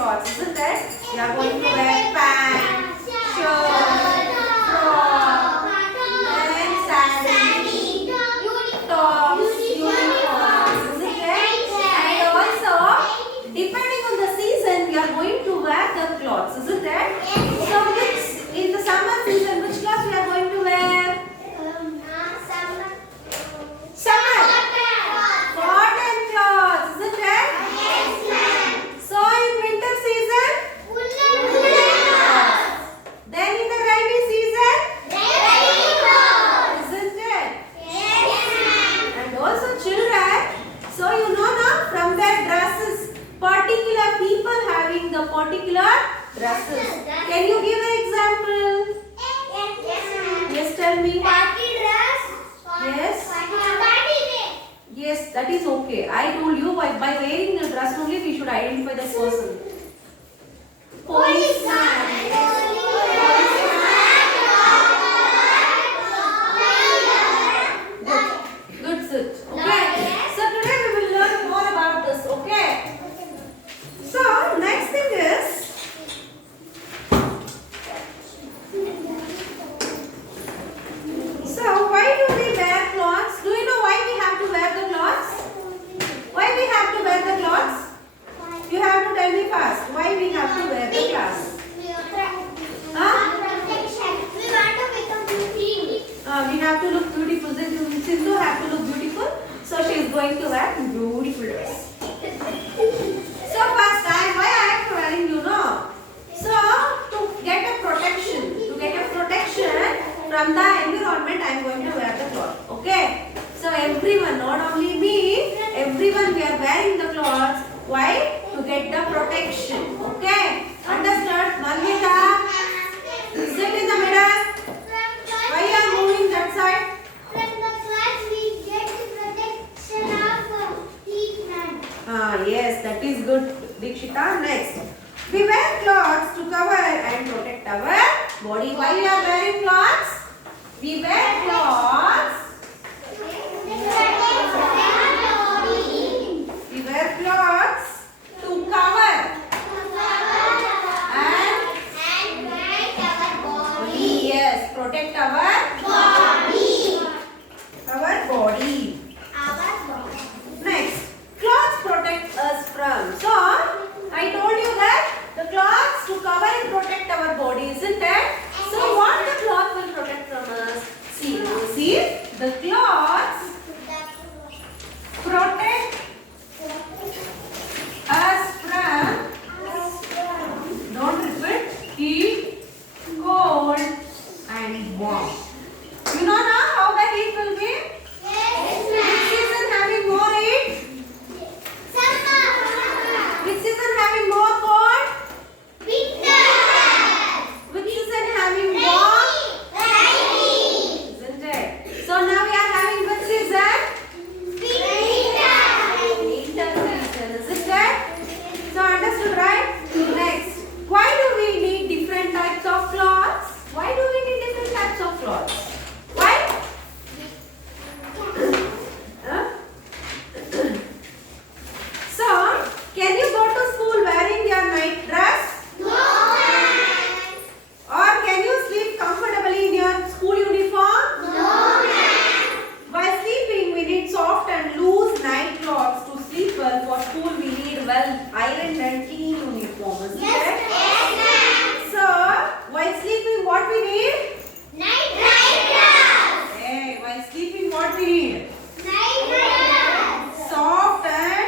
clothes, isn't it? We are going to wear pants, shirt, frock, then sandals, tops, uniforms, isn't it? And also, depending on the season, we are going to wear the clothes, isn't it? So, in the summer season, which clothes we are going to wear? Summer. Cotton clothes, isn't it? Yes, ma'am. So in winter season? Woolen clothes. Then in the rainy season? Rainy clothes. Isn't it? Yes, ma'am. And also children, so you know now from their dresses, particular people having the particular dresses. Can you give an example? Yes, ma'am. Yes, tell me. Party dress. Yes. Party wear. Yes, that is okay. I told you by wearing the dress only we should identify the person. Policeman. Good sit. Okay. So today we will learn more about this. Okay. So next thing is, so why do we wear clothes? Do you know why we have to wear the clothes? Why we have to wear the clothes? You have to tell me first. Why we have to wear the clothes? Huh? Protection. We want to become beauty. We have to look beautiful. Sindhu have to look beautiful. So she is going to wear beautiful dress. So first time, why I am wearing, you know? So to get a protection, from the environment, I am going to wear the cloth. Okay? So everyone, not only me, everyone we are wearing the clothes. Why? To get the protection. Okay? Understood? Malvika, sit in the middle. Why you are moving that side? From the class we get the protection of heat and Yes, that is good, Dikshita. Next, we wear clothes to cover and protect our body. Why we are wearing clothes? We wear clothes. We wear clothes to cover and yes, protect our body. Next, clothes protect us from. So, I told you that the clothes to cover and protect our body, isn't it? So, what the cloth will protect from us? See, you see, the clothes protect us from, don't repeat, heat, cold and warm. You know now how the heat will be? Which season having more heat? Which season having more cold? Which season having warm? Isn't it? So now we are having which season? Winter season, isn't it? So understood, right? Next, why do we need different types of clothes? Why do we need different types of clothes? Why? Huh? So, can you go to school wearing your night dress? Or can you sleep comfortably in your school uniform? While sleeping, we need soft and loose night clothes to sleep well. For school, we need well ironed and clean uniform, isn't it? So, while sleeping, what we need? Hey, while sleeping, what we need? Soft and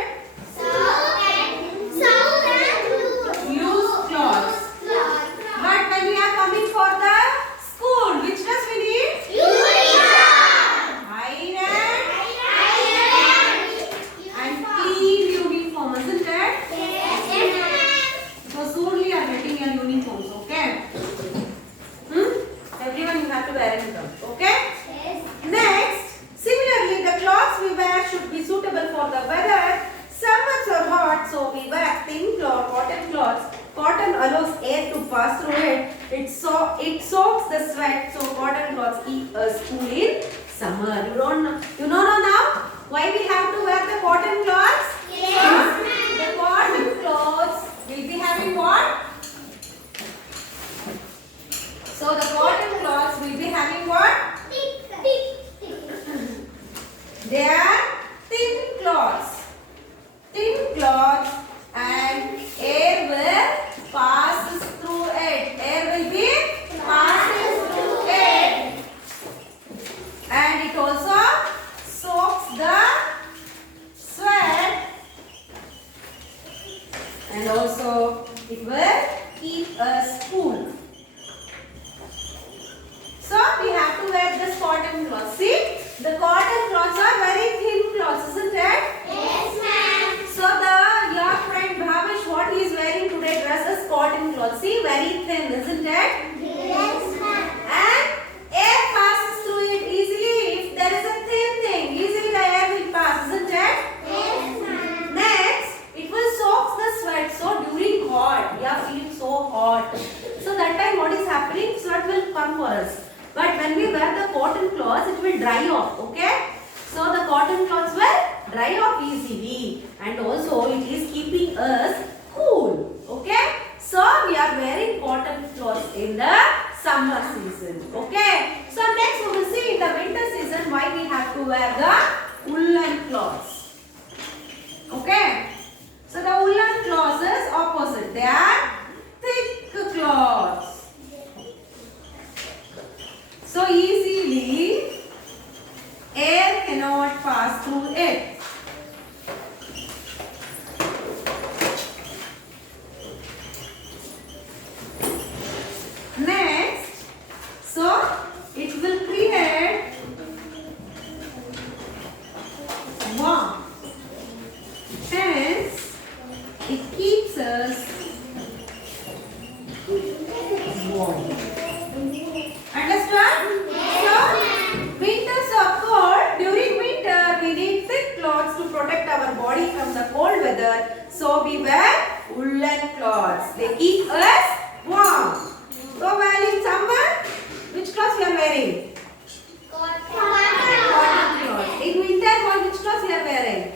loose clothes. But when we are coming for the school, which dress we need? Iron and clean uniform, isn't it? So soon we are getting your uniforms, okay? Everyone you have to wear them, okay? Next, similarly the clothes we wear should be suitable for the weather. Summers are hot, so we wear thin cloth, cotton cloths. Cotton allows air to pass through it. It soaks the sweat, so cotton cloths keep us cool in summer. You know now why we have to wear the cotton cloths? Yes, The cotton clothes will be having and also it will keep us cool. So we have to wear this cotton cloth. See, the cotton cloths are very thin cloths, isn't it? Yes, ma'am. So your friend Bhavish, what he is wearing today dress is cotton cloth. See, very thin, isn't it? Yes, ma'am. And air passes through it easily. If there is a thin thing, easily the air will pass, isn't it? Yes, ma'am. Next, it will soak the sweat. So during hot, we are feeling so hot. So that time what is happening? Sweat will come for us. But when we wear the cotton cloths, it will dry off. Okay? So the cotton cloths will dry off easily. And also it is keeping us cool. Okay? So we are wearing cotton cloths in the summer season. Okay? So next we will see in the winter season why we have to wear the woolen cloths. Okay? So the woolen cloths is opposite. They are thick cloths. So easily air cannot pass through it. Next, so it will create warmth. Hence, it keeps us warm. Understand? So, winters are cold. During winter, we need thick cloths to protect our body from the cold weather. So, we wear woolen cloths. They keep us warm. So, while in summer, which clothes we are wearing? Cotton cloths. In winter, which clothes we are wearing?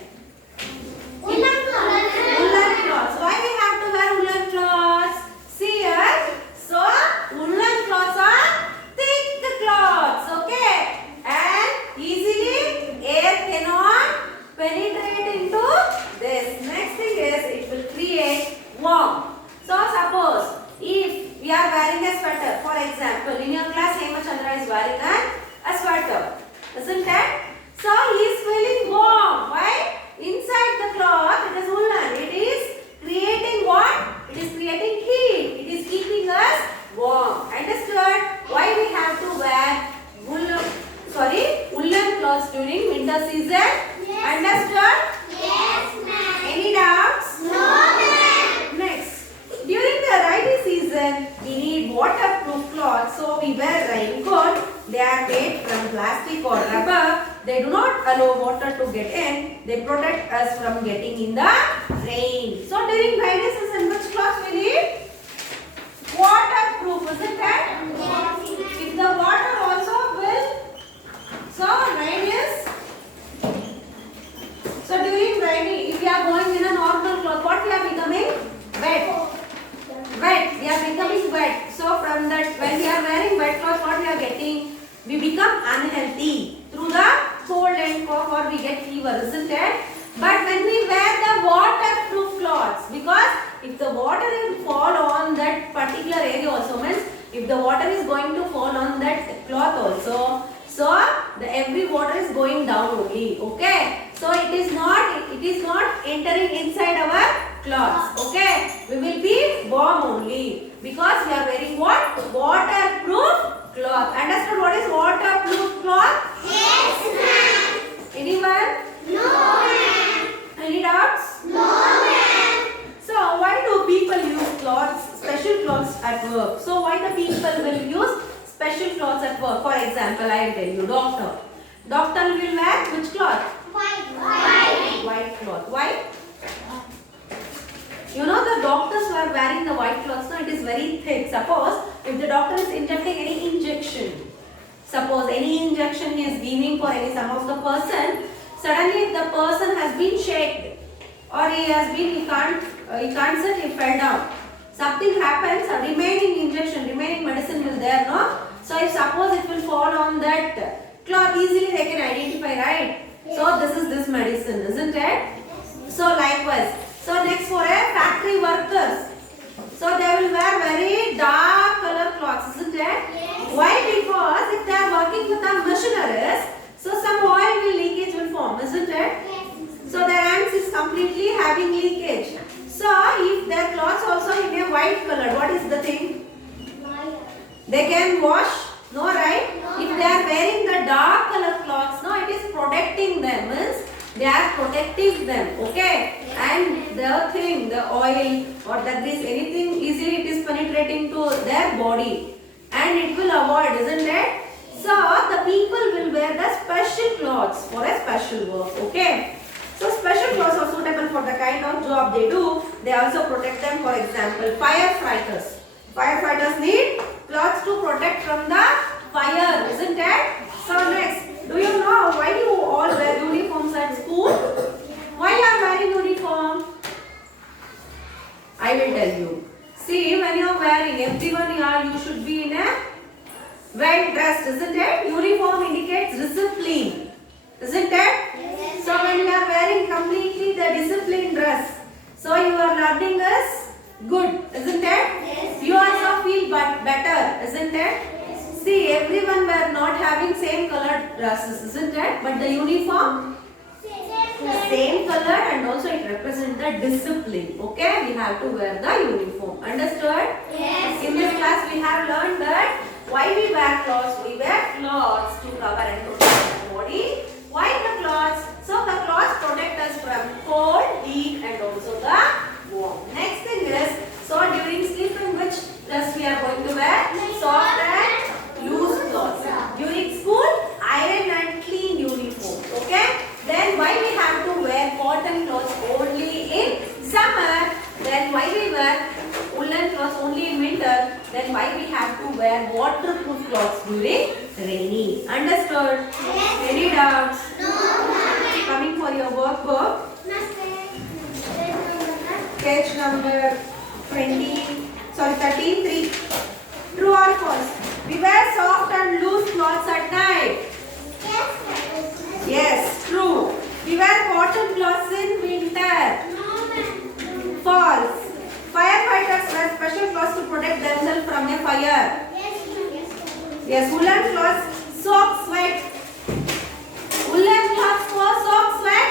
Woolen cloths. Why we have to wear woolen cloths? See here. So, woolen cloths are thick cloths. Okay. And easily air cannot penetrate into this. Next thing is it will create warmth. So, suppose if we are wearing a sweater, for example, in your class Hema Chandra is wearing a sweater, isn't it? So, he is feeling warm. Why? Inside the cloth, it is woolen. It is creating what? It is creating heat. It is keeping us warm. Understood? Why we have to wear woolen clothes during winter season? Yes. Understood? Yes, ma'am. Any doubts? No, ma'am. Next, during the rainy season, we need waterproof cloths. So we wear raincoat. They are made from plastic or rubber. They do not allow water to get in. They protect us from getting in the rain. So during rainy season, which cloth we need? Waterproof, isn't it? Yes, If the water also will, so rain is, so during rainy, if we are going in a normal cloth, what we are becoming? Wet. Wet, we are becoming wet. So from that, when we are wearing wet clothes, what we are getting? We become unhealthy through the cold and cough, or we get fever, isn't it? But when we wear the waterproof cloths, because if the water will fall on that particular area also, means if the water is going to fall on that cloth also, so every water is going down only. Okay, so it is not entering inside our cloths. Okay, we will be warm only because we are wearing what? Waterproof cloth. Understood what is waterproof cloth? Yes, ma'am. Anyone? No, ma'am. Any doubts? No, ma'am. So why do people use cloths, special clothes at work? So why the people will use special clothes at work? For example, I will tell you, doctor. Doctor will wear which cloth? White. White cloth. Why? You know the doctors who are wearing the white cloths, no, it is very thick. Suppose if the doctor is injecting any injection, suppose any injection he is giving for some of the person, suddenly if the person has been shaken or he can't sit, he fell down. Something happens, a remaining medicine will there, no? So if suppose it will fall on that cloth, easily they can identify, right? So this medicine, isn't it? So likewise. So next for a factory workers. So they will wear very dark color cloths, isn't it? Yes. Why? Because if they are working with the machineries, so some oil leakage will form, isn't it? Yes. So their hands is completely having leakage. So if they They can wash? No, right? If they are wearing the dark color clothes, no, it is protecting them. Means they are protecting them. Okay? And the thing, the oil or the grease, anything easily it is penetrating to their body. And it will avoid, isn't it? So the people will wear the special clothes for a special work. Okay? So special clothes are suitable for the kind of job they do. They also protect them. For example, firefighters. Firefighters need clothes to protect from the fire, isn't it? So next, do you know why you all wear uniforms at school? Why you are wearing uniform? I will tell you. See, when you are wearing, everyone here, you should be in a well dressed, isn't it? Uniform indicates discipline, isn't it? Yes. So when you are wearing completely the disciplined dress, so your learning is good, isn't it? Yes. You also feel better, isn't it? Yes. See, everyone were not having same colored dresses, isn't it? But the uniform, same color, and also it represents the discipline. Okay, we have to wear the uniform. Understood? Yes. In this class, we have learned that why we wear clothes. We wear clothes to cover and protect the body. Why the clothes? So the clothes protect us from cold, heat, and also the warm. Next thing is, so during sleeping, which dress we are going to wear? Soft and loose clothes. During school, iron and clean uniform. Okay. Then why we have to wear cotton clothes only in summer? Then why we wear woolen clothes only in winter? Then why we have to wear waterproof clothes during rainy? Understood? Yes. Any doubts? No, ma'am. Coming for your workbook, page number 33. True or false? We wear soft and loose clothes at night. Yes, true. We wear cotton clothes in winter. False. Firefighters wear special clothes to protect themselves from a fire. Yes, woolen clothes soak sweat. Woolen clothes soak sweat.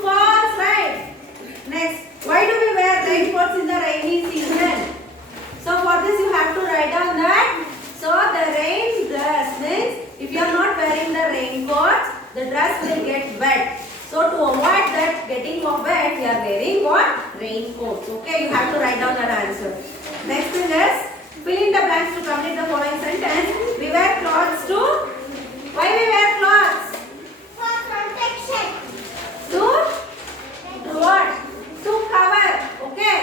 False, right? Next, why do we wear raincoats in the rainy season? So for this you have to write down that. So the rain dress means if you are not wearing the raincoat, the dress will get wet. So to avoid that getting of wet, we are wearing what? Raincoats. Okay, you have to write down that answer. Next thing is, fill in the blanks to complete the following sentence. We wear clothes to, why we wear clothes? To what? To cover, okay?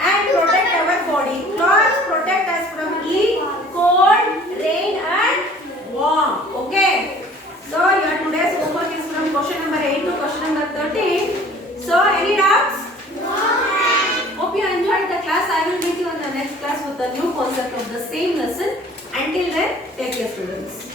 And protect our body. Clothes protect us from heat, cold, rain and warm. Okay? So your today's homework is from question number 8 to question number 13. So any doubts? Hope you enjoyed the class. I will meet you in the next class with the new concept of the same lesson. Until then, take care students.